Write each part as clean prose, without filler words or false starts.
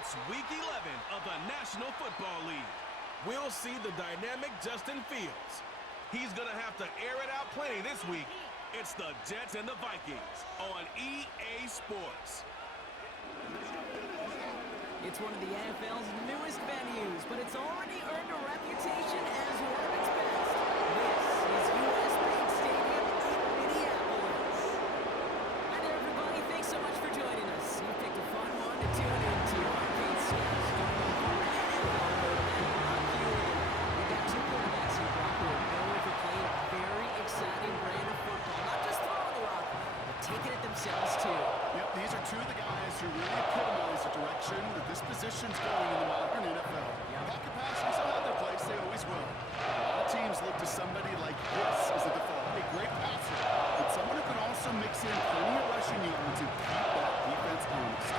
It's Week 11 of the National Football League. We'll see the dynamic Justin Fields. He's going to have to air it out plenty this week. It's the Jets and the Vikings on EA Sports. It's one of the NFL's newest venues, but it's already earned a reputation as one of its best. This is U.S. Bank Stadium in Minneapolis. Hi there, everybody. Thanks so much for joining us. You picked a fun one to tune into. Arcade Scouts going for NFL and we got two quarterbacks here, Brock, who are known for playing a very exciting brand of football. Not just throwing the rock, but taking it themselves, too. Yep, these are two of the guys who really epitomize the direction that this position's going in the modern NFL. Pocket passers will have their place, they always will. A lot of teams look to somebody like this as a default. A great passer, but someone who can also mix in plenty of rushing yards and keep that defense honest.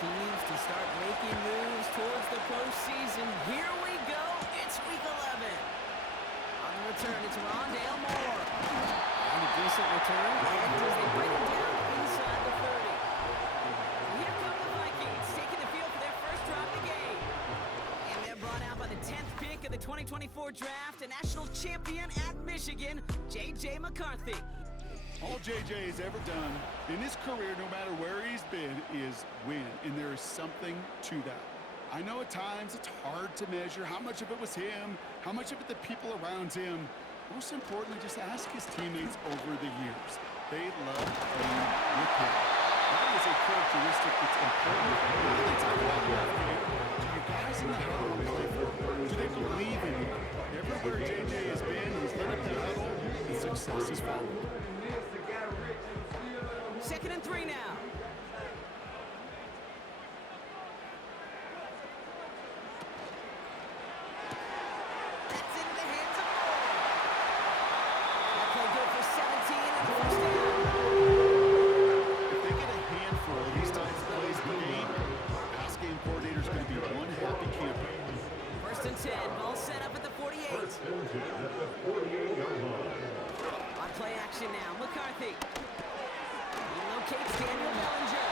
Teams to start making moves towards the postseason. Here we go. It's Week 11. On the return, it's Rondale Moore. And a decent return. And as they bring him down inside the 30. Here come the Vikings, taking the field for their first drive of the game. And they're brought out by the 10th pick of the 2024 draft, a national champion at Michigan, J.J. McCarthy. All JJ has ever done in his career, no matter where he's been, is win. And there is something to that. I know at times it's hard to measure how much of it was him, how much of it the people around him. Most importantly, just ask his teammates over the years. They love playing with him. That is a characteristic that's important. When they talk about the game, do you guys in the huddle play for him? Do they believe in him? Everywhere JJ has been, he's led up the huddle, and success has followed. 2nd and 3 now. That's into the hands of Moore. That play good for 17 and a first down. If they get a handful of these types of plays per game, pass game coordinator's going to be one happy camper. 1st and 10, ball set up at the 48. On play action now, McCarthy. Locates Daniel Bellinger.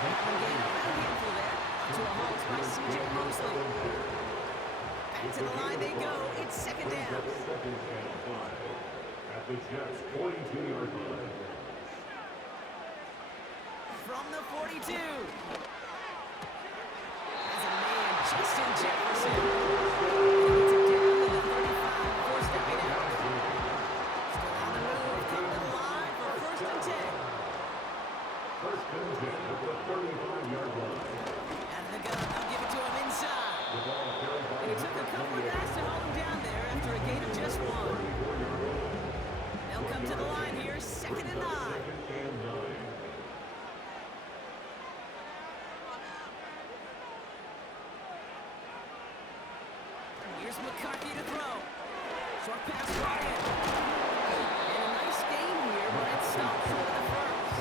Gain about a handful there. To a halt by C.J. Mosley. Back to the line they go. It's 2nd down. At the Jets' 22-yard line. From the 42. As a man, Justin Jefferson. Gets it down to the 35 before stepping out. Still on the move. Coming to the line for 1st and 10. 1st and 10 at the 35-yard line. Out of the gun, they'll give it to him inside. And it took a couple of guys to hold him down there after a gain of just 1. They'll come to the line here, 2nd and 9. Here's McCarthy to throw. Short pass, Ryan. And a nice gain here, but it stops short of the first.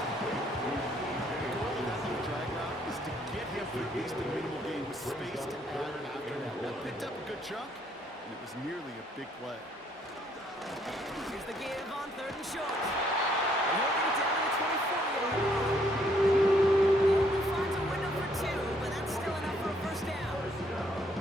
The goal of that little drag route is to get him for at least a minimal gain with space to add after that. That picked up a good chunk, and it was nearly a big play. Here's the give on 3rd and short. And he'll get it down to the 24-yard line. He only finds a window for 2, but that's still enough for a first down.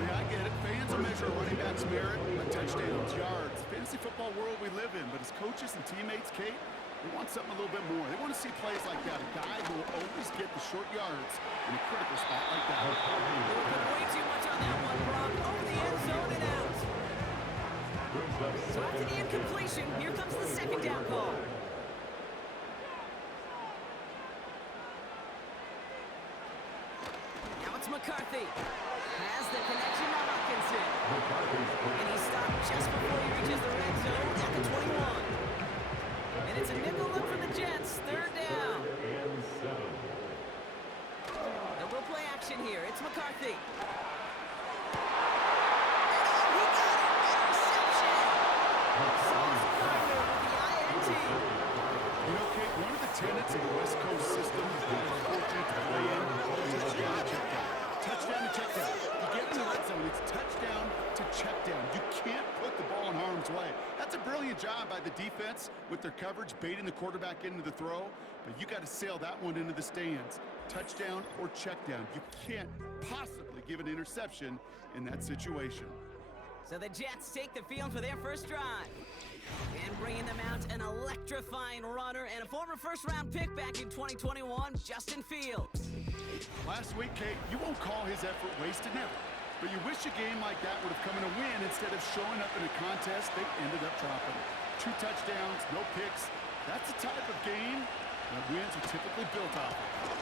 Yeah, I get it. Fans will measure a running back's merit by touchdowns, yards. Fantasy football world we live in, but as coaches and teammates, Kate, they want something a little bit more. They want to see plays like that. A guy who will always get the short yards in a critical spot like that. Way too much on that one, Brock. Over the end zone and out. So after the incompletion, here comes the 2nd down call. Now it's McCarthy. Has the connection to Hawkinson. And he's stopped just before he reaches the red zone at the 21. And it's a nickel look for the Jets. 3rd down. tenets of the West Coast system that are fortunate to play in. Touchdown to check down. Touchdown to check down. You get in the red zone, it's touchdown to check down. You can't put the ball in harm's way. That's a brilliant job by the defense with their coverage, baiting the quarterback into the throw. But you got to sail that one into the stands. Touchdown or check down. You can't possibly give an interception in that situation. So the Jets take the field for their first drive. And bringing them out, an electrifying runner and a former first-round pick back in 2021, Justin Fields. Last week, Kate, you won't call his effort wasted, never. But you wish a game like that would have come in a win instead of showing up in a contest they ended up dropping. 2 touchdowns, no picks. That's the type of game that wins are typically built off of.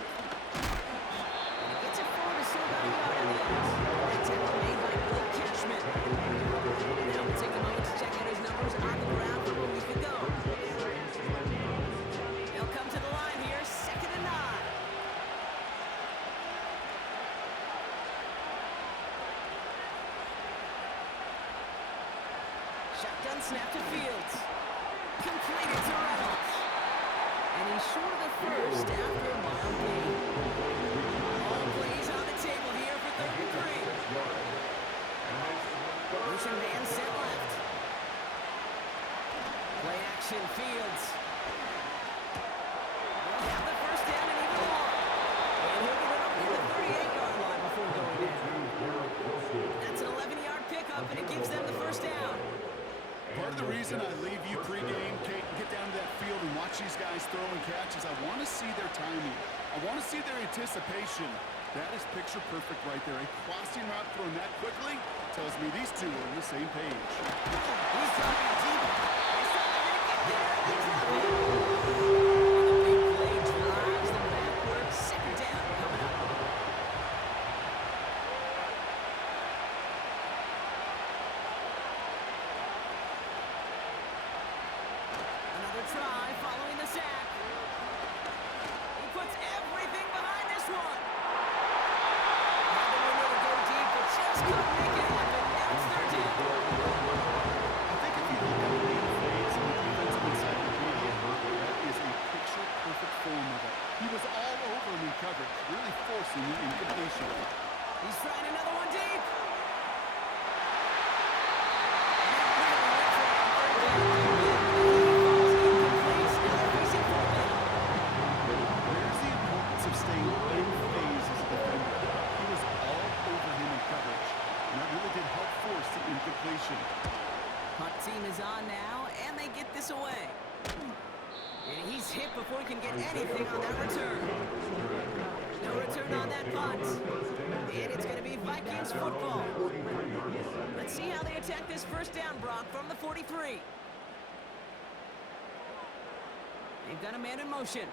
And he gets it forward to somebody out on the edge. That tackle made by Blake Cashman. Now we'll take a moment to check out his numbers on the ground from a week ago. He'll come to the line here, 2nd and 9. Shotgun snap to Fields. Completed to Reynolds. And he's short of the first after a mild gain. All plays on the table here for 3rd and 3. Motion man set left. Play action Fields. He'll have the first down and even more. And he'll get it up near the 38-yard line before going down. That's an 11-yard pickup, and it gives them the first down. Part of the reason I leave you pregame, Kate, and get down to that field and watch these guys throw and catch is I want to see their timing. I want to see their anticipation. That is picture perfect right there. A crossing route thrown that quickly tells me these two are on the same page. He's dropping deep. He's not going to get there. He's dropping. And the big play drives them backwards. 2nd down coming up. Another try following the sack. He puts everything behind this one. Had the window to go deep, but just couldn't make it happen. Now it's 3rd down. I think if you look at the main phase in the defensive encyclopedia, that is a picture-perfect form of it. He was all over him in coverage, really forcing the incompletion. He's trying another one deep. There's the importance of staying in phase as a defender. He was all over him in coverage, and that really did help force the incompletion. Punt team is on now, and they get this away. And he's hit before he can get anything on that return. No return on that punt. And it's going to be Vikings football. Let's see how they attack this first down, Brock, from the 43. They've got a man in motion.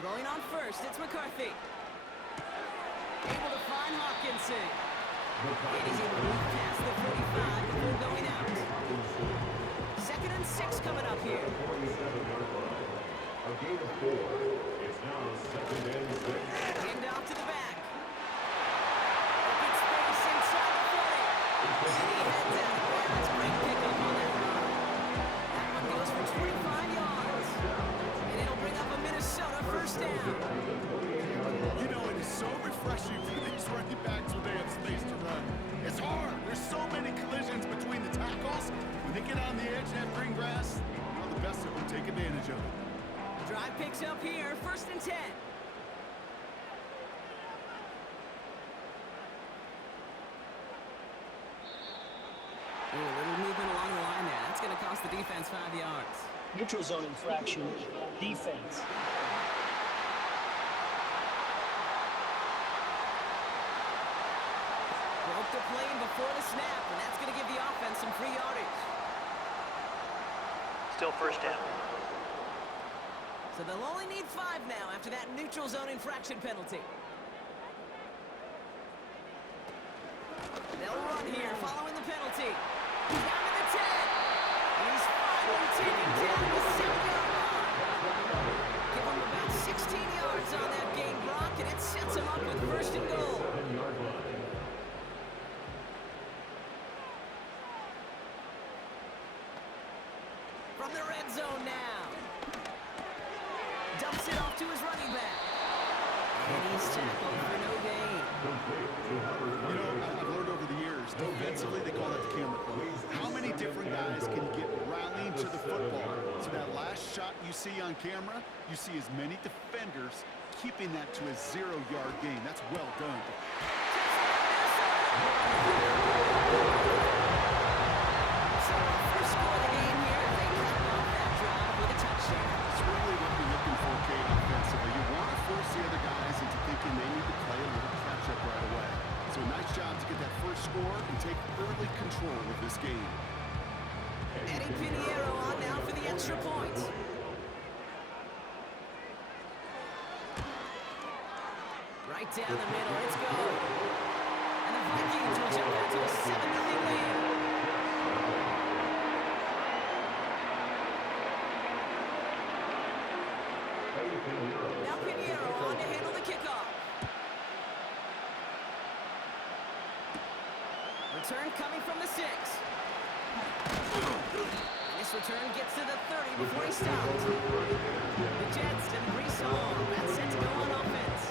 Throwing on first, it's McCarthy. Able to find Hawkinson. And he's able to move past the 45 before going out. 2nd and 6 coming up here. A gain of 4. It's now 2nd and 6. Hand off to the back. Open space inside the 40. And he heads out of bounds. Great pickup on that run. That one goes for 25 yards. And it'll bring up a Minnesota first down. You know, it is so refreshing for these running backs when they have space to run. It's hard. There's so many collisions between the tackles. When they get on the edge and have green grass, well, the best of them take advantage of it. Drive picks up here, 1st and 10. Ooh, a little movement along the line there. That's going to cost the defense 5 yards. Neutral zone infraction, defense. Broke the plane before the snap, and that's going to give the offense some free yardage. Still first down. So they'll only need 5 now after that neutral zone infraction penalty. They'll run here following the penalty. He's down to the 10. And he's finally taken down the 7-yard line. Give him about 16 yards on that gain, Brock, and it sets him up with 1st and goal. From the red zone now. dumps it off to his running back. And he's tackled for no gain. You know, I've learned over the years, defensively, they call that the camera club. How many different guys can you get rallying to the football? So that last shot you see on camera, you see as many defenders keeping that to a 0-yard gain. That's well done. So our first score of the game here, they cut off that drive with a touchdown. That's really what you're looking for, Kate, offensively. You want to force the other guys into thinking they need to play a little catch-up right away. So a nice job to get that first score and take early control of this game. Eddie Pinheiro on now for the extra point. Right down the middle, let's go. And the Vikings will jump out to a 7-0 lead. Now Pinheiro on to handle the kickoff. Return coming from the 6. This return gets to the 30 before he stopped. The Jets and Brees Hall, that's set to go on offense.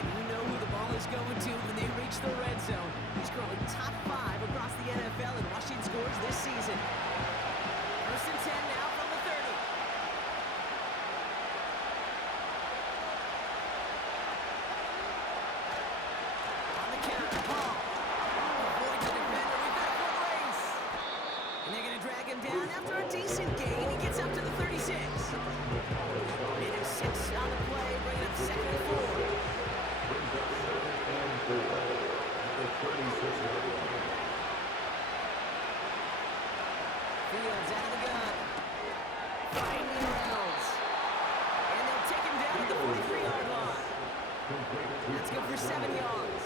And you know who the ball is going to when they reach the red zone. He's currently top 5 across the NFL in rushing scores this season. First and 10 now from the 30. On the counter, Hall. Avoids the defender, we've got a foot race. And they're going to drag him down after a decent gain. He gets up to the 36. Minute 6 on the play, bringing up 2nd and 4. Fields out of the gun. Finding Reynolds. And they'll take him down at the 43-yard line. That's good for 7 yards.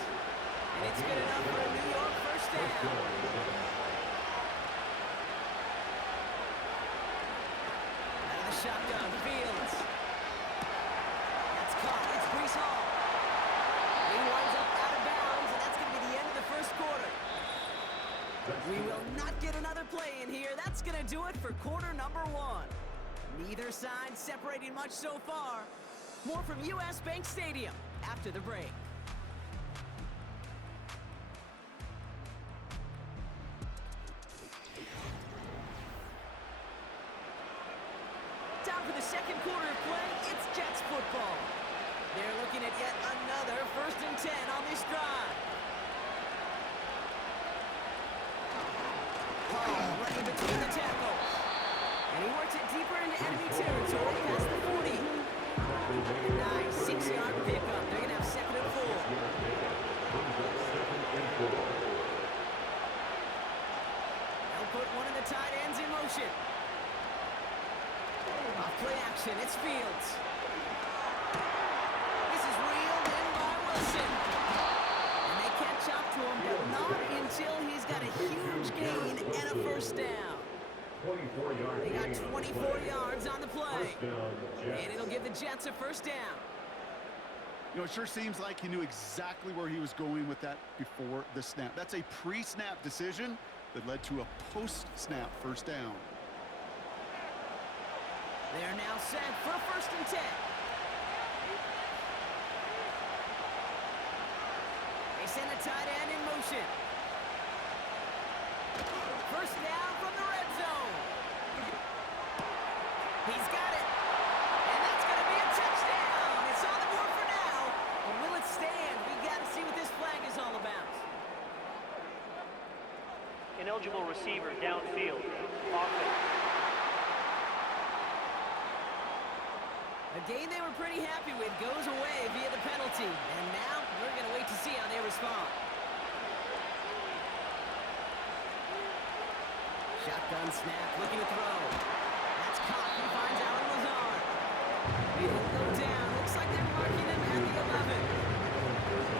And it's good enough for a New York first down. Out of the shotgun, Fields. That's caught. It's Brees Hall. He winds up out of bounds, and that's going to be the end of the first quarter. We will not get another play in here. That's going to do it for quarter number 1. Neither side separating much so far. More from US Bank Stadium after the break. Time for the second quarter of play. It's Jets football. They're looking at yet another 1st and 10 on this drive. Hall running between the tackles. And he works it deeper into enemy territory past the 40. Nice 6-yard pickup. They're going to have 2nd and 4. They'll put one of the tight ends in motion. Off play action, it's Fields. This is reeled in by Wilson. And they catch up to him, but not until he's got a huge gain and a first down. They got 24 yards on the play. And it'll give the Jets a first down. You know, it sure seems like he knew exactly where he was going with that before the snap. That's a pre-snap decision that led to a post-snap first down. They're now set for a 1st and 10. They send a tight end in motion. First down from the red zone. He's got it. And that's going to be a touchdown. It's on the board for now. But will it stand? We got to see what this flag is all about. Ineligible receiver downfield. Offense. A game they were pretty happy with goes away via the penalty. And now we're going to wait to see how they respond. Shotgun snap, looking to throw. That's caught. He finds Allen Lazard. It'll go down. Looks like they're marking him at the 11.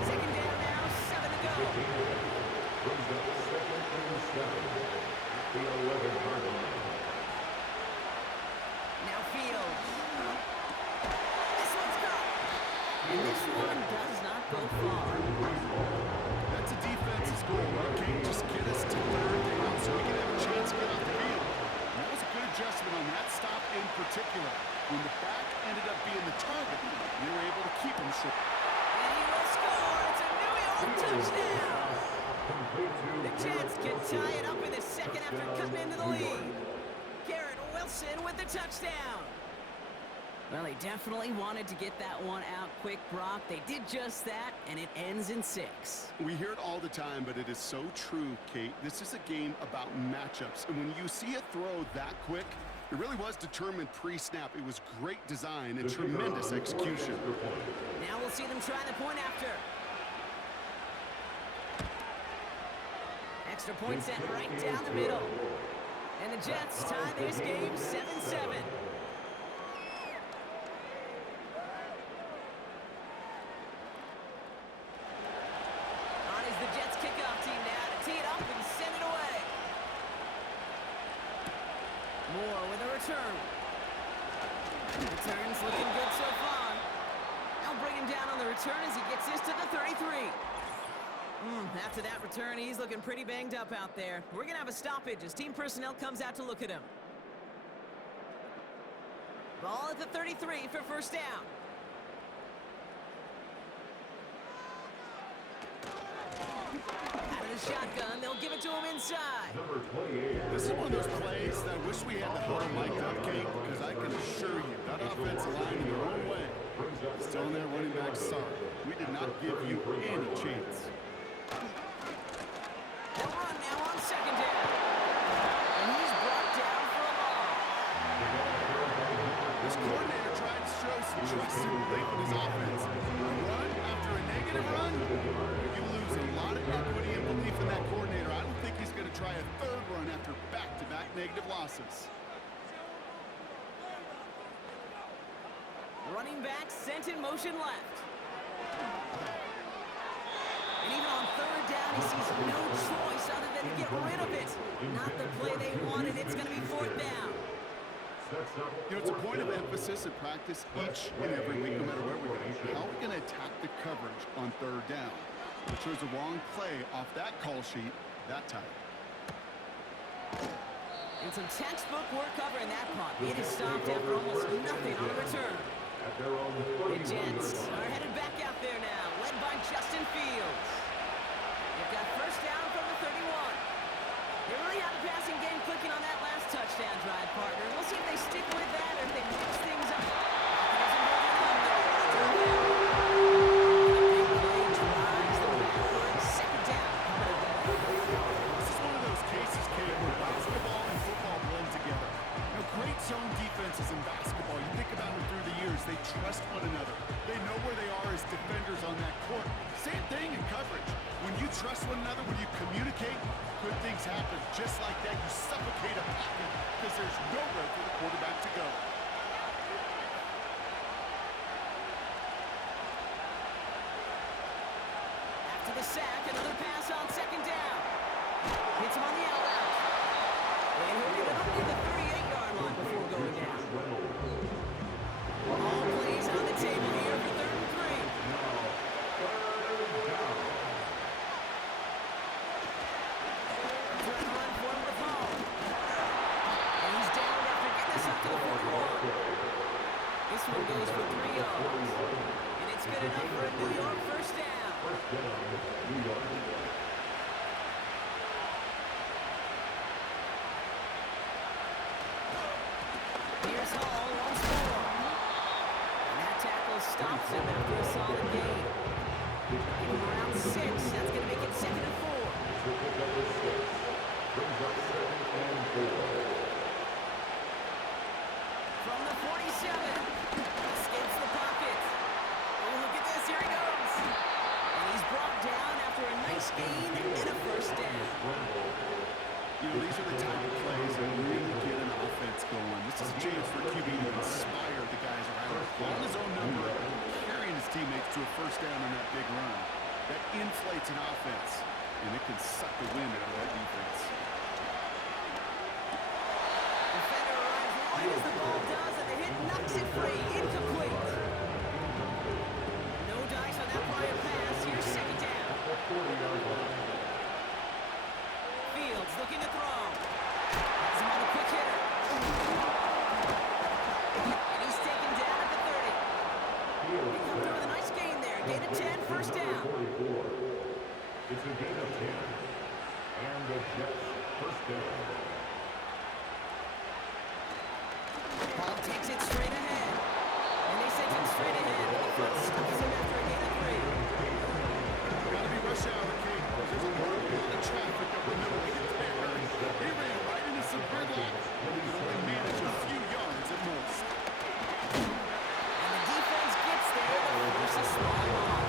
2nd down now, 7 to go. Now Fields. This one's got. And this one does not go far. That's a defense's goal. Okay, just get us to 3rd down so we can have a chance to get off the field. And that was a good adjustment on that stop in particular. particular. When the back ended up being the target, they were able to keep him short. And he will score. It's a New York touchdown. The Jets can tie it up in the second after cutting into the lead. Garrett Wilson with the touchdown. Well, they definitely wanted to get that one out quick, Brock. They did just that, and it ends in 6. We hear it all the time, but it is so true, Kate. This is a game about matchups. And when you see a throw that quick, it really was determined pre-snap. It was great design and tremendous execution. Now we'll see them try the point after. Extra point sent right down the middle. And the Jets tie this game 7-7. On is the Jets kickoff team now to tee it up and send it away. Moore with a return. Return's looking good so far. They'll bring him down on the return as he gets this to the 33. After that return, he's looking pretty banged up out there. We're going to have a stoppage as team personnel comes out to look at him. Ball at the 33 for first down. Out of the shotgun, they'll give it to him inside. This is one of those plays that I wish we had the huddle mic'd up, Kate, because I can assure you that offensive line in their own way is telling their running back, sorry, we did not give you any chance. They'll run now on second down. And he's brought down for a loss. This coordinator tried to show some trust and belief in his offense. A run after a negative run, you lose a lot of equity and belief in that coordinator. I don't think he's going to try a third run after back-to-back negative losses. Running back sent in motion left. And even on third down, he sees no choice other than to get rid of it. Not the play they wanted. It's going to be fourth down. You know, it's a point of emphasis in practice each and every week, no matter where we go. How are we going to attack the coverage on third down? We chose the wrong play off that call sheet that time. And some textbook work covering that punt. It is stopped after almost nothing on the return. The Jets are headed back out there now, led by Justin Fields. They've got first down from the 31. They really have the passing game clicking on that last touchdown drive, partner. We'll see if they stick with that or if they mix things up. Second down. This is one of those cases, Kate, where basketball and football blend together. You know, great zone defenses in basketball, you think about them through the years, they trust one another. They know where they are as defenders on that court. Same thing in coverage. When you trust one another, when you communicate, good things happen. Just like that, you suffocate a pocket because there's nowhere for the quarterback to go. After the sack, another pass on second down. Hits him on the out route. And he'll get it up to the 38-yard line before going down. All plays on the table here for third and 3. Run for him with Hall. And he's down after getting this up to the 41. This one goes for 3 yards. And it's good enough for a New York first down. Here's Hall once more. And that tackle stops him after a solid gain. Give him around 6. That's going to make it 2nd and 4. From the 47. Escapes the pocket. Oh, look at this. Here he goes. And he's brought down after a nice gain and a first down. You know, these are the type of plays that really get an offense going. This is a chance for QB to inspire the guys around him. On his own number, carrying his teammates to a first down on that big run. That inflates an offense, and it can suck the wind out of that defense. first down. 44. It's a gain of 10. And the Jets first down. Ball takes it straight ahead. And they send him straight ahead. And the front stuffs him after a gain of 3. Gotta be rush hour, Kate. There's a lot of traffic up the middle to get there. He ran right into some gridlock. He could only manage a few yards at most. And the defense gets there to force a small loss.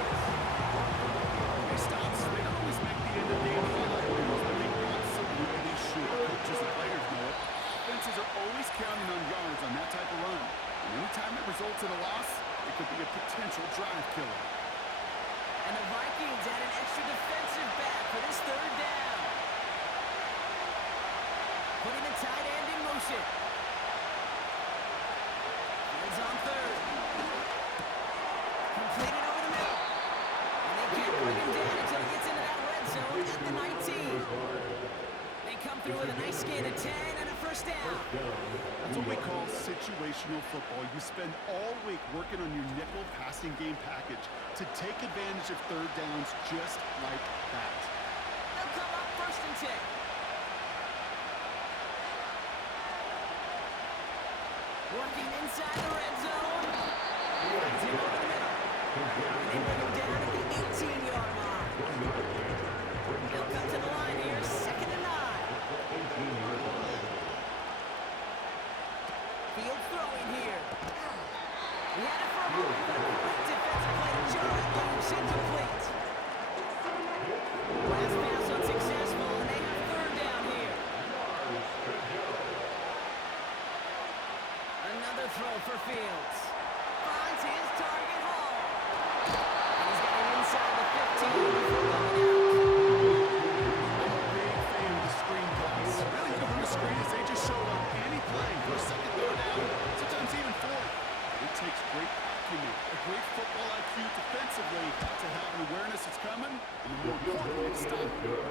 These stops, they don't always make the end of the game highlight reels, but they absolutely should. Coaches and players know it. Defenses are always counting on yards on that type of run. And anytime it results in a loss, it could be a potential drive killer. And the Vikings add an extra defensive back for this third down. Putting the tight end in motion. Fields on third. Completed over the middle. And they can't bring him down until he gets into that red zone at the 19. They come through with a nice gain of 10 and a first down. That's what we call situational football. You spend all week working on your nickel passing game package to take advantage of third downs just like that. They'll come up first and 10. Working inside the red zone. Finds him over the middle. And they bring him down at the 18-yard line. They'll come to the line here, 2nd and 9. Field throwing here. He had it for a moment, but a great defensive play to jar it loose, incomplete. Last pass unsuccessful, and they have third down here. Another throw for Fields. Finds his target Hall. And he's got him inside the 15 before going out. I'm a big fan of the screen plays. Really good on the screen is they just show up any play for a second, third down, sometimes even fourth. It takes great acumen, a great football IQ defensively to have an awareness it's coming, and more importantly, it's stopping.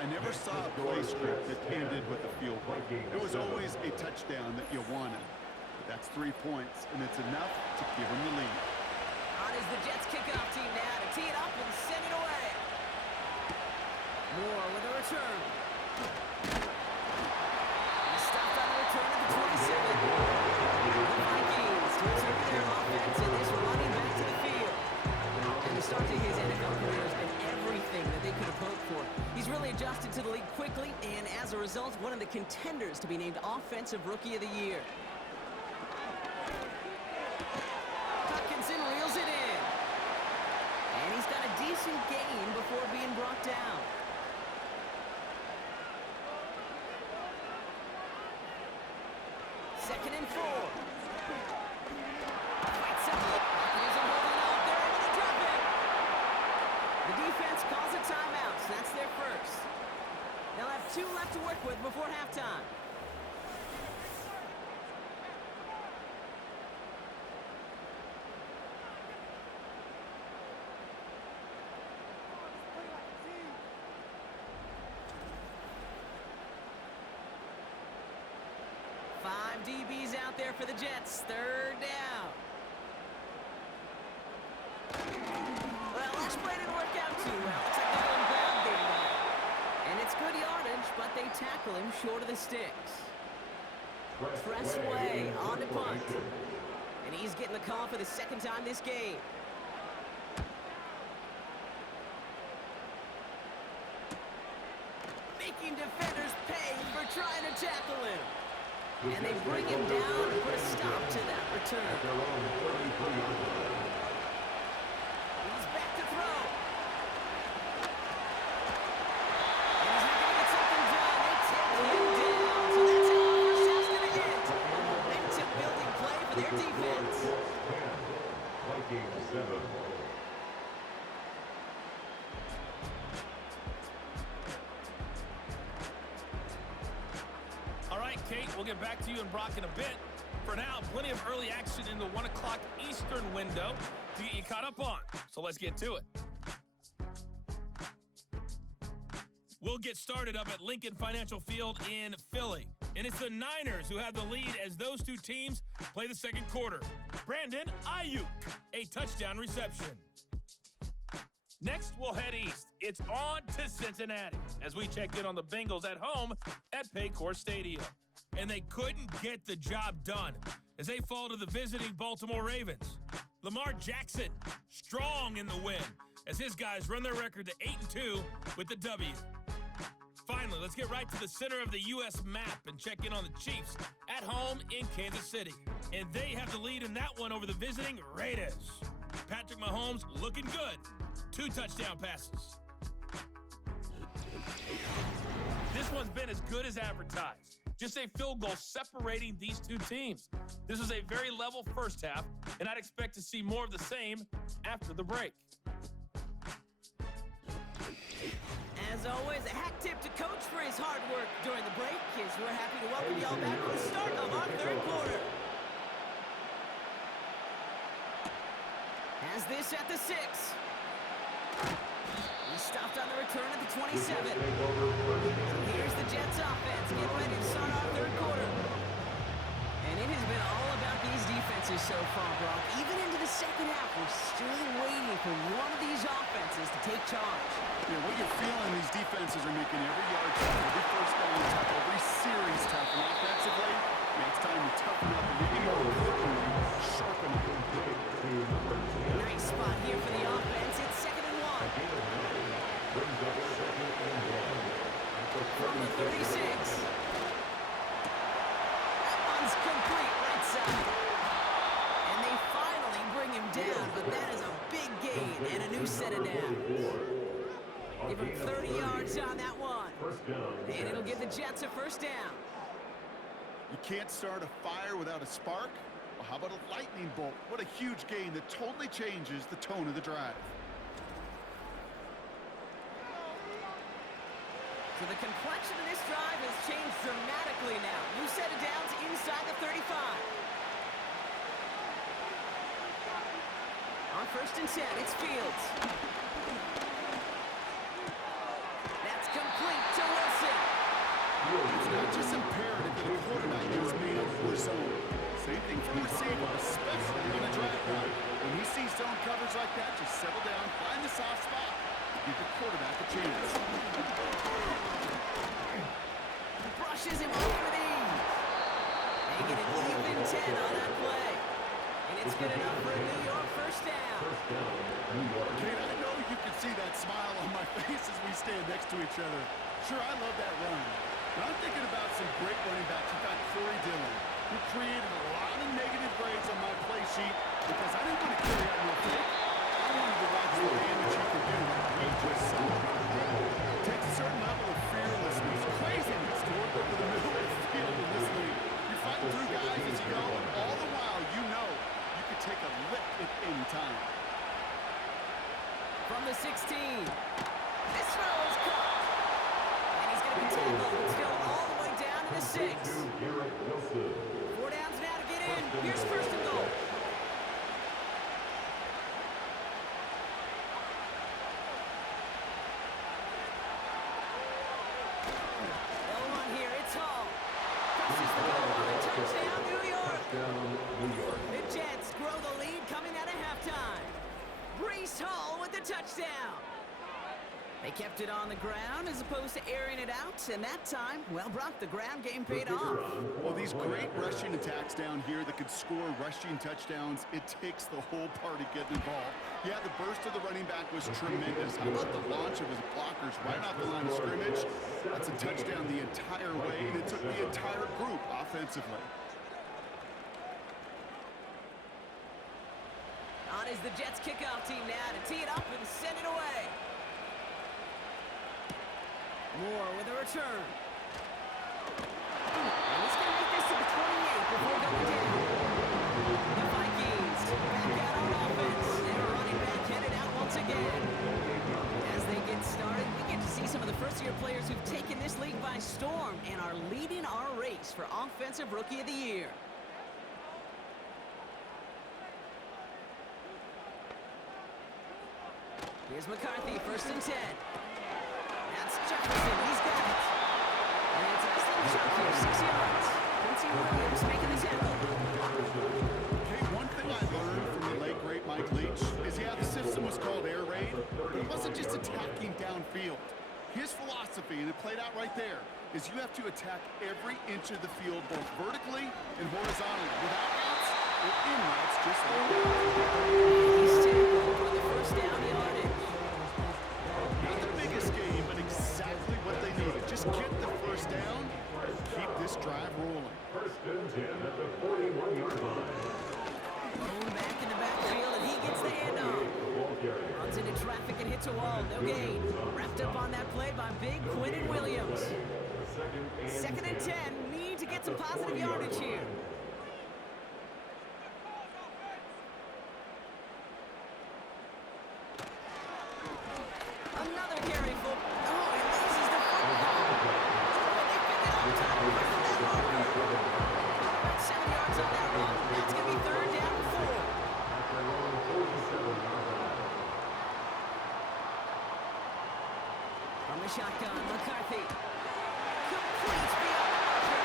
I never saw a play script that ended with a field goal. It was always a touchdown that you wanted. But that's 3 points, and it's enough to give them the lead. On is the Jets kickoff team now to tee it up and send it away. Moore with a return. He's stopped on the return at the 27. The Vikings to return their offense and this running back to the field. And the start to his NFL career has been everything that they could have hoped for. He's really adjusted to the league quickly, and as a result, one of the contenders to be named Offensive Rookie of the Year. Hutchinson reels it in. And he's got a decent gain before being brought down. Second and 4. Fights up. Hawkins are holding up. They're able to drop it. The defense calls a timeout, so that's their first. They'll have 2 left to work with before halftime. DBs out there for the Jets. Third down. Well, last play didn't work out too well. Looks like they're going ground game now. And it's good yardage, but they tackle him short of the sticks. Press way on to punt. And he's getting the call for the second time this game. Making defenders pay for trying to tackle him. And they bring him down and put a stop to that return. He's back to throw. And he's not going to get something done. They take him down. So that's how the first half's going to end. A momentum-building play for their defense. Vikings 7. Kate, we'll get back to you and Brock in a bit. For now, plenty of early action in the 1 o'clock Eastern window to get you caught up on. So let's get to it. We'll get started up at Lincoln Financial Field in Philly. And it's the Niners who have the lead as those two teams play the second quarter. Brandon Ayuk, a touchdown reception. Next, we'll head east. It's on to Cincinnati as we check in on the Bengals at home at Paycor Stadium. And they couldn't get the job done as they fall to the visiting Baltimore Ravens. Lamar Jackson, strong in the win as his guys run their record to 8-2 with the W. Finally, let's get right to the center of the U.S. map and check in on the Chiefs at home in Kansas City. And they have the lead in that one over the visiting Raiders. Patrick Mahomes looking good. 2 touchdown passes. This one's been as good as advertised. Just a field goal separating these two teams. This was a very level first half, and I'd expect to see more of the same after the break. As always, a hat tip to Coach for his hard work during the break, as we're happy to welcome y'all back for the start of our third quarter. Has this at the 6. He stopped on the return at the 27. So here's the Jets offense getting ready to start our third quarter. And it has been all about these defenses so far, Brock. Even into the second half, we're still waiting for one of these offenses to take charge. Yeah, what you're feeling, these defenses are making every yard tough, every first down tough, every series tough. And offensively, yeah, it's time to toughen up and maybe more importantly, sharpen up. Nice spot here for the offense. It's 2nd and 1. From the 36. That one's complete right side. And they finally bring him down, but that is a big gain and a new set of downs. Give him 30 yards on that one. And it'll give the Jets a first down. You can't start a fire without a spark. Well, how about a lightning bolt? What a huge gain that totally changes the tone of the drive. So the complexion of this drive has changed dramatically now. New set of downs inside the 35. On 1st and 10, it's Fields. That's complete to Wilson. It's not just imperative that a quarterback knows man or zone. Same thing for a receiver, especially on a drag route. When he sees zone coverage like that, just settle down, find the soft spot, give the quarterback a chance. Brushes him off with ease. They get an even 10 on that play. And it's good enough for a New York first down. Kate, I know you can see that smile on my face as we stand next to each other. Sure, I love that run. But I'm thinking about some great running backs. In fact, Corey Dillon, who created a lot of negative grades on my play sheet because I didn't want to carry out no fake. I wanted to watch the damage he could do. He just saw it. Takes a certain level of fearlessness, craziness to work over the middle of the field in this league. You're fighting through guys as you go, and all the while you know you could take a lick at any time. From the 16. This throw is caught. And he's going to be tackled, but still all the way down to the 6. 4 downs now to get in. Here's 1st and goal. They'll run here. It's Hall. Crosses the goal line. Touchdown, New York. The Jets grow the lead coming out of halftime. Breece Hall with the touchdown. They kept it on the ground as opposed to airing it out, and that time, well, Brock, the ground game paid off. Well, these great rushing attacks down here that could score rushing touchdowns, it takes the whole party getting involved. Yeah, the burst of the running back was tremendous. How about the launch of his blockers right off the line of scrimmage? That's a touchdown the entire way, and it took the entire group offensively. On is the Jets kickoff team now to tee it up and send it away. Moore with a return. And he's going to make this to the 28 before going down. The Vikings back out on offense. And a running back headed out once again. As they get started, we get to see some of the first-year players who've taken this league by storm and are leading our race for Offensive Rookie of the Year. Here's McCarthy, 1st and 10. That's Jefferson, he's got it. And it's a nice little chunk here, 6 yards. Quincy Williams making the tackle. Hey, one thing I learned from the late, great Mike Leach is, yeah, the system was called air raid, but it wasn't field. His philosophy, and it played out right there, is you have to attack every inch of the field, both vertically and horizontally, without routes or in routes, just like that. He's tackled for the first down yardage. Not the biggest game, but exactly what they needed. Just get the first down, keep this drive rolling. First and 10 at the 41-yard line. Thrown back in the backfield, and he gets the handoff. Runs into traffic and hits a wall. No gain. Wrapped up on that play by big Quinnen Williams. Second and 10. Need to get some positive yardage here. Another carry for... Oh, he loses the football. Oh, and they pick it up top. About 7 yards on that run. That's going to be third down and 4. From the shotgun, McCarthy. Completes beyond the marker.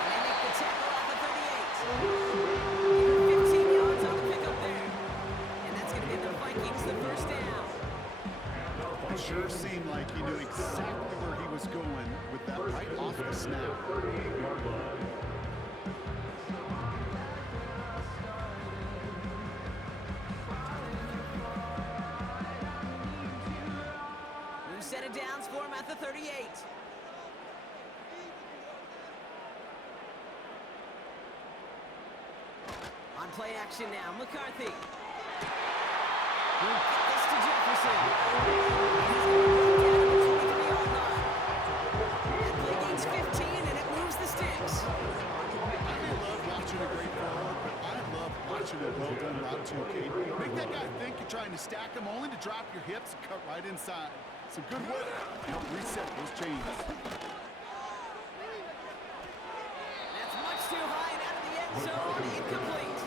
And they make the tackle at the 38. 15 yards on the pickup there. And that's going to give the Vikings the first down. It sure seemed like he knew exactly where he was going with that right off the snap. New set of downs for him at the 38. On play action now, McCarthy. He'll get this to Jefferson. And he's going to go down to the 23-yard line. That play gains 15, and it moves the sticks. I may love watching a great forward, but I love watching a well-done route too, Kate. Make that guy think you're trying to stack him only to drop your hips and cut right inside. Some good work to help reset those chains. That's much too high and out of the end zone. Incomplete.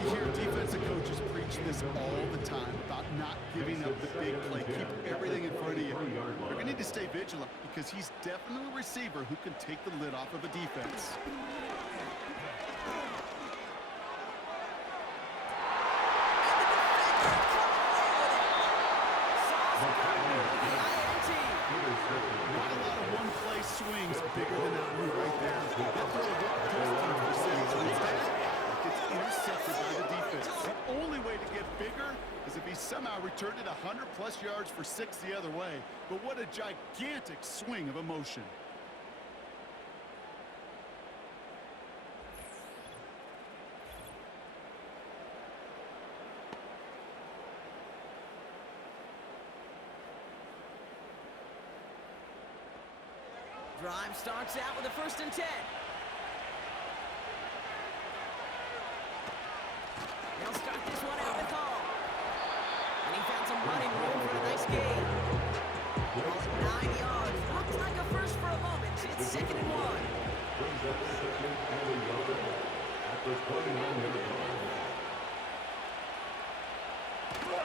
You hear defensive coaches preach this all the time about not giving up the big play. Keep everything in front of you. You're going to need to stay vigilant because he's definitely a receiver who can take the lid off of a defense. Not a lot of one-play swings bigger than that one right there. That throw worked for 6, but instead, it gets intercepted by the defense. The only way to get bigger is if he somehow returned it 100-plus yards for 6 the other way. But what a gigantic swing of emotion. Drive starts out with a first and 10. They'll start this one out with Hall. And he found some running room for a nice gain. Ball's 9 yards. Looks like a first for a moment. It's second and 1. Brings up second and a yard at the 29-yard line.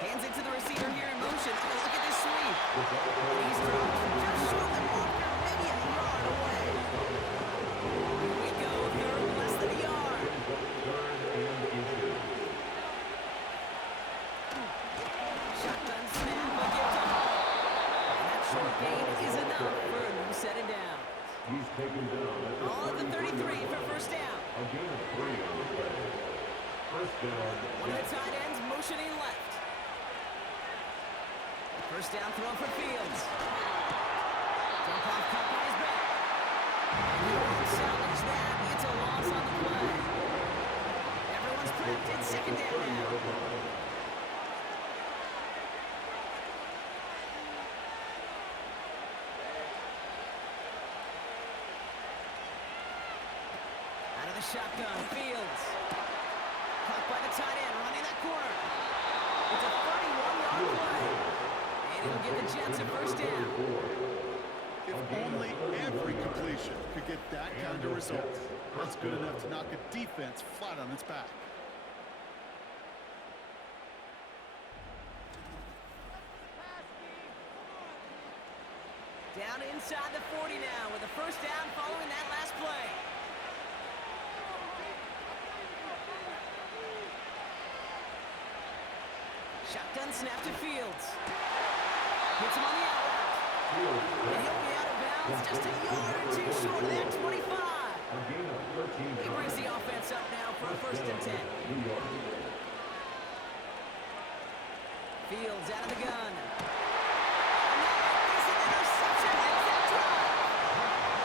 Hands it to the receiver here in motion. Oh, look at this sweep. He's dropped just short of the marker, maybe a yard away. Here we go, third, less than a yard. Shotgun snap, a give to Hall. And that short gain is enough for a new set of downs. He's taken down at the All at the 33 for first down. A gain of 3 on the play. First down. One of the tight ends motioning left. First down throw for Fields. Dump off cut by his back. And he won't salvage that. It's a loss on the play. Everyone's prepped. It's second down now. Out of the shotgun, Fields. Caught by the tight end, running that corner. It's a 31-yard play. And it'll give the Jets a first down. If only every completion could get that kind of result. That's good enough to knock a defense flat on its back. Down inside the 40 now with a first down following that last play. Shotgun snap to Fields. Hits him on the out route. And he'll be out of bounds just a yard or two short of that 25. He brings the offense up now for a 1st and 10. Fields out of the gun. And this is an interception ends that drive.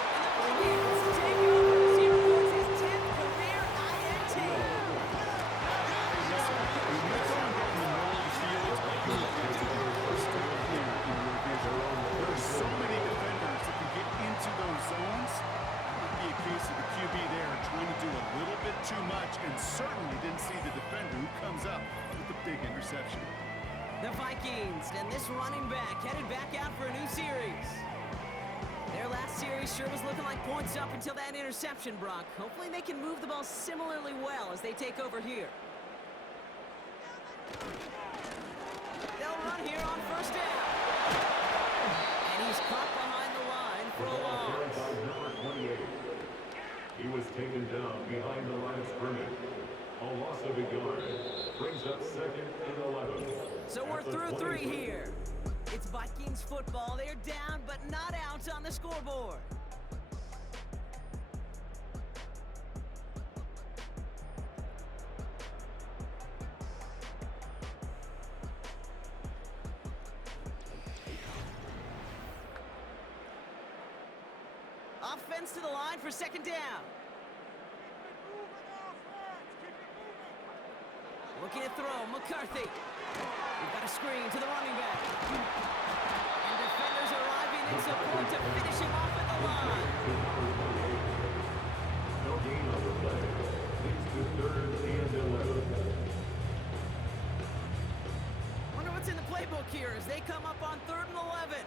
And the Vikings take over as he records his 10th career INT. There are so many defenders that can get into those zones. It might be a case of the QB there trying to do a little bit too much and certainly didn't see the defender who comes up with the big interception. The Vikings and this running back headed back out for a new series. Their last series sure was looking like points up until that interception, Brock. Hopefully they can move the ball similarly well as they take over here. They'll run here on 1st down. And he's caught behind the line for a loss. He was taken down behind the line of scrimmage. A loss of a yard brings up 2nd and 11. So we're through 3 here. It's Vikings football. They're down, but not out on the scoreboard. Offense to the line for 2nd down. Looking to throw, McCarthy. We've got a screen to the running back. And defenders arriving in support to finish him off at the line. No gain on the play. Leads to 3rd and 11. Wonder what's in the playbook here as they come up on 3rd and 11.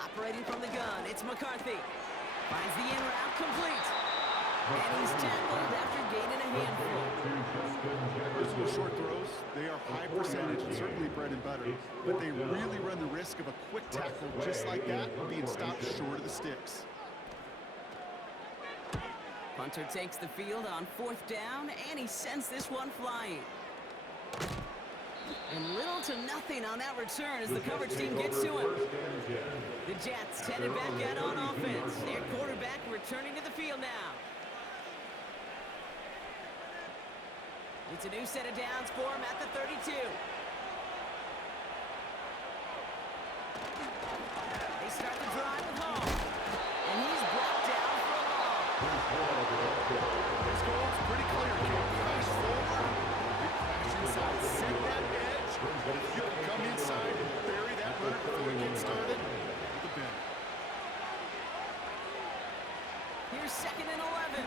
Operating from the gun, it's McCarthy. Finds the in route complete. And he's tackled after gaining a handful. Those short throws, they are high percentage and certainly bread and butter, but they really run the risk of a quick tackle just like that being stopped short of the sticks. Punter takes the field on 4th down, and he sends this one flying. And little to nothing on that return as the coverage team gets to him. The Jets headed back out on offense. Their quarterback returning to the field now. It's a new set of downs for him at the 32. They start the drive with Hall. And he's brought down for a loss. His goal's pretty clear, Kate. Crash forward, big crash inside, set that edge. But if you come inside and bury that runner before it gets started, the bin. Here's 2nd and 11.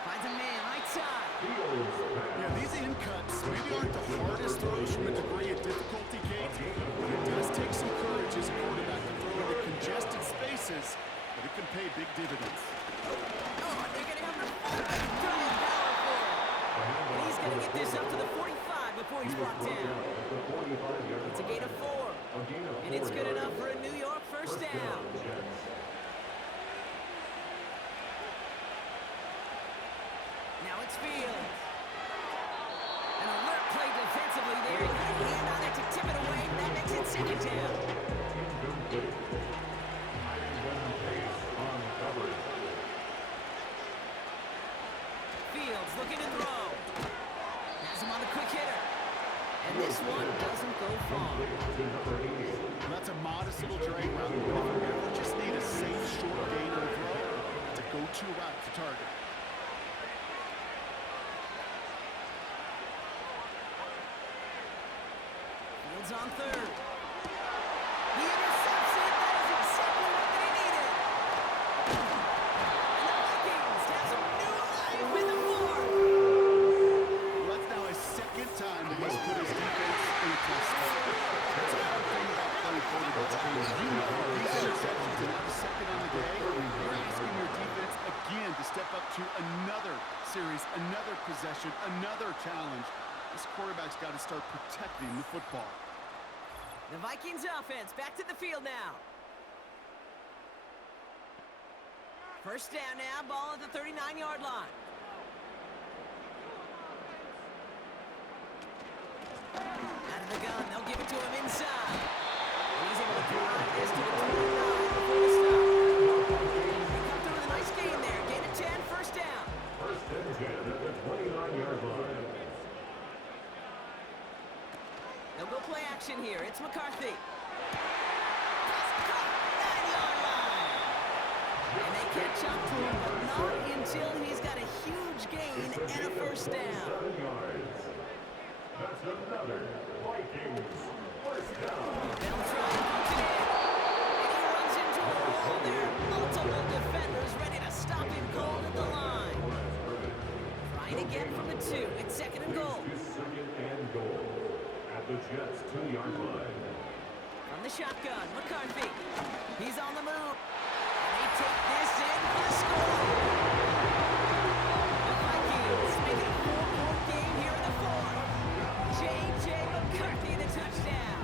Finds a man right side. Yeah, these in cuts maybe aren't the hardest throws from a degree of difficulty, Kate, but it does take some courage as a quarterback to throw into congested spaces, but it can pay big dividends. Oh, they're going to have the fullback throwing power for him. And he's going to get this up to the 45 before he's brought down. It's a gain of 4. And it's good enough for a New York 1st down. Now it's Fields. An alert play defensively there. He got a hand on it to tip it away. That makes it 2nd down. Fields looking to throw. Has him on the quick hitter. And this one doesn't go far. That's a modest little drag route, but if you ever just need a safe short gain on the throw, it's a go-to route to target. Fields on 3rd. He intercepts it. That is exactly what they needed. And the Vikings have some new life with the 4th. Well, that's now his 2nd time that he's put his defense in a tough spot. That's a hard thing about playing quarterback. You know these interceptions are not the 2nd on the day. You're asking your defense again to step up to another series, another possession, another challenge. This quarterback's got to start protecting the football. The Vikings offense back to the field now. 1st down now, ball at the 39-yard line. And they catch up to him, but not until he's got a huge gain and a first down. 7 yards. That's another Vikings first down. They'll try and punch it in. And he runs into a wall there. Multiple defenders ready to stop him cold at the line. Trying again from the 2. It's second and goal. Second and goal at the Jets' 2-yard line. From the shotgun, McCarthy. He's on the move. And they take this in for the score. The Vikings make it a 4-point game here in the 4th. J.J. McCarthy, the touchdown.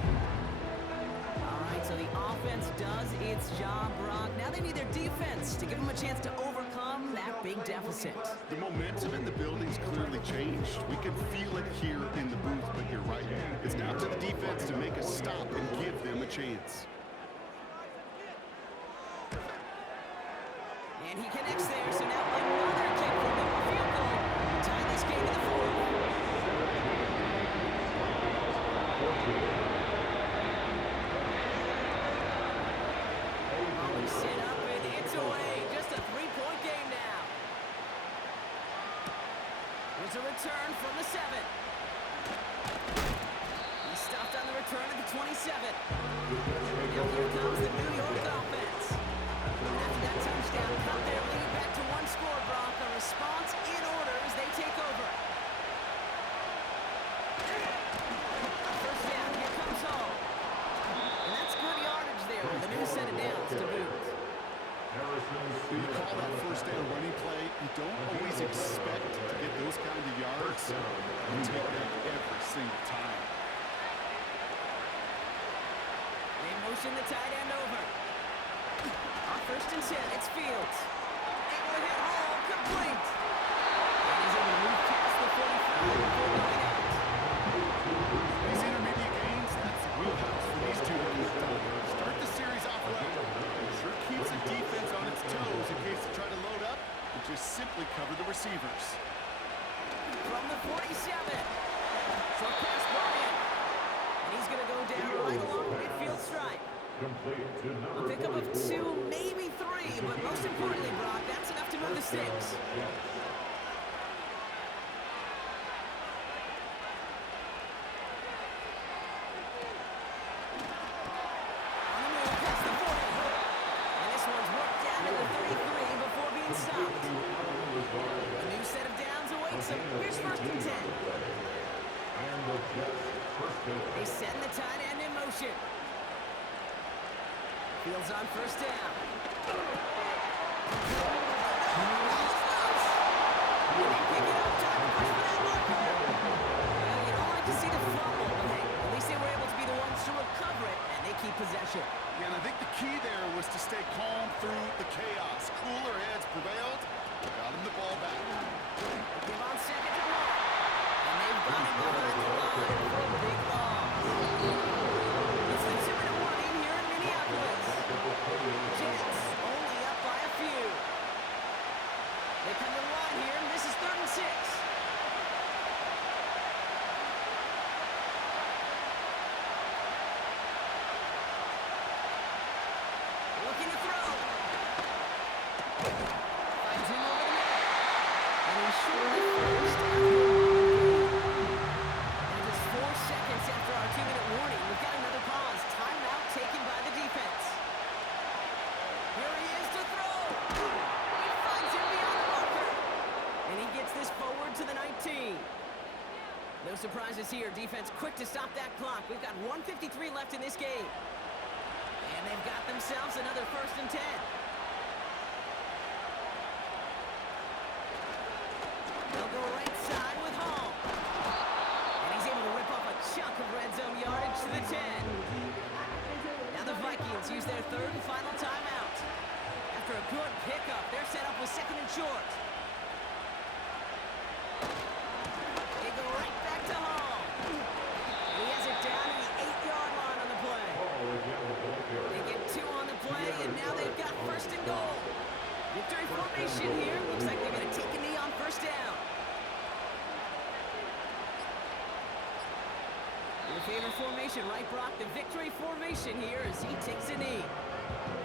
All right, so the offense does its job, Brock. Now they need their defense to give them a chance to overcome that big deficit. The momentum in the building's clearly changed. We can feel it here in the booth, but you're right. It's now to the defense to make a stop and give them a chance. And he connects there, so now another kick from the field goal to tie this game to the 4th. Molly set up, and it's away. Just a 3-point game now. There's a return from the 7. He stopped on the return at the 27. Now here comes the New York offense. After that touchdown, cut their lead back to 1 score, Brock. A response in order as they take over. First down, here comes Hall. And that's good yardage there with a new set of downs to boot. When you call that first down running play, you don't always expect to get those kind of yards. You take them every single time. They motion the tight end over. On 1st and 10, it's Fields. Able to hit Hall, complete. And he's able to move past the 45 before going out. These intermediate gains, that's the wheelhouse for these two to get done. Start the series off well. It sure keeps the defense on its toes in case they try to load up and just simply cover the receivers. From the 47. Short pass brought in. And he's going to go down right along the midfield stripe. Complete to A number pickup of 44. 2, maybe 3, but most importantly, Brock, that's enough to move the sticks. On the move past the 40. And this one's worked down to the 33 before being stopped. A new set of downs awaits him. Here's 1st and 10. And the Jets' first down. They send the tight end in motion. Fields on 1st down. Will he pick it up? Time to push for that marker. Well, you don't like to see the fumble, but hey, at least they were able to be the ones to recover it, and they keep possession. Yeah, and I think the key there was to stay calm through the chaos. Cooler heads prevailed. Got him the ball back. Give on 2nd and 1. And they've got him behind the line for a big loss. It's the 2-1 in here in Minneapolis. Jets only up by a few. They come to the line here, and this is 3rd and 6. Looking to throw. Finds him over the middle. And he's short at first after a long gain. Now just 4 seconds after our 2-minute warning, we've got another pause. Timeout taken by the defense. Here he is to throw. He finds him beyond the marker. And he gets this forward to the 19. No surprises here. Defense quick to stop that clock. We've got 1:53 left in this game. And they've got themselves another 1st and 10. They'll go right side with Hall. And he's able to rip off a chunk of red zone yardage to the 10. Now the Vikings use their 3rd and final timeout. After a good pickup, they're set up with 2nd and short. They go right back to Hall. And he has it down to the 8-yard line on the play. They get 2 on the play, and now they've got 1st and goal. Victory formation here. Looks like they're going to take a knee on 1st down. Your favorite formation, right, Brock? The victory formation here as he takes a knee.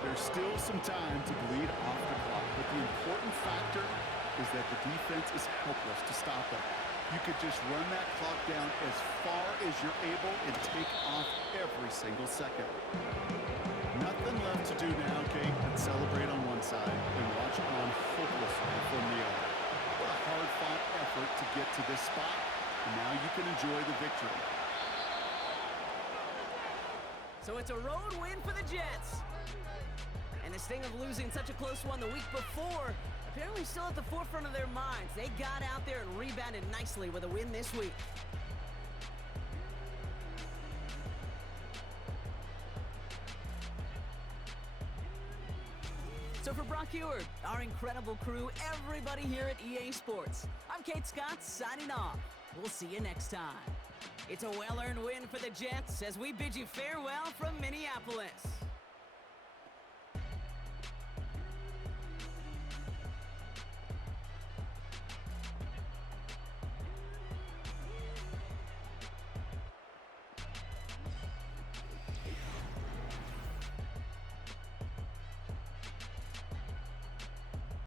They're There's still some time to bleed off the clock, but the important factor is that the defense is helpless to stop them. You could just run that clock down as far as you're able and take off every single second. Nothing left to do now, Kate, but celebrate on one side and watch on hopelessly from the other. What a hard-fought effort to get to this spot, and now you can enjoy the victory. So it's a road win for the Jets. And the sting of losing such a close one the week before, apparently still at the forefront of their minds. They got out there and rebounded nicely with a win this week. So for Brock Ewart, our incredible crew, everybody here at EA Sports, I'm Kate Scott signing off. We'll see you next time. It's a well-earned win for the Jets as we bid you farewell from Minneapolis.